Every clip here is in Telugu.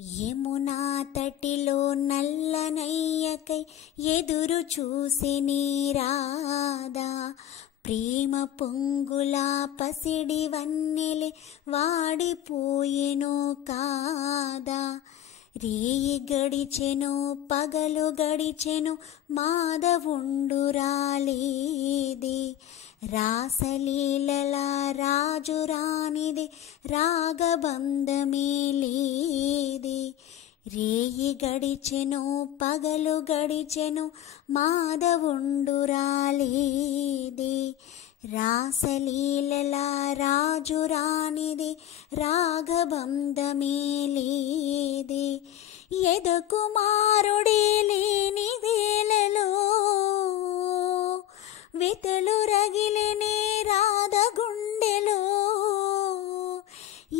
యమునా తటిలో నల్లనయ్యకై ఎదురు చూసెనే రాధా. ప్రేమ పొంగులా పసిడి వన్నెలే వాడిపోయెనో కాదా. రేయి గడిచెను పగలు గడిచెను మాధవుండు రాలేదే. రాసలీలల రాజు రానిదే రాగబంధమే లేదే. రేయి గడిచెను పగలు గడిచెను మాధవుండు రాలేదే. రాసలీలల రాజు రానిదే రాగబంధమే లేదే. ఎదకుమారుడే లేని వేళలో వెతలు రగిలినే రాధ గుండెలో.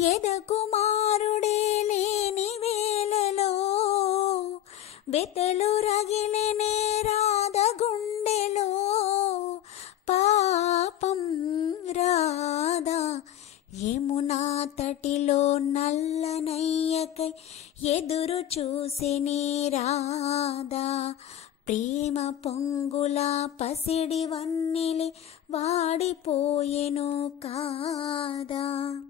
ఎదకుమారుడే లేని వేళలో వెతలు రగిలినే రాధ గుండెలో. పాపం రాధా యమునా తటిలో నల్లనయ్యకై ఎదురు చూసెనే రాధా. ప్రేమ పొంగులా పసిడి వన్నెలే వాడిపోయెనో కాదా.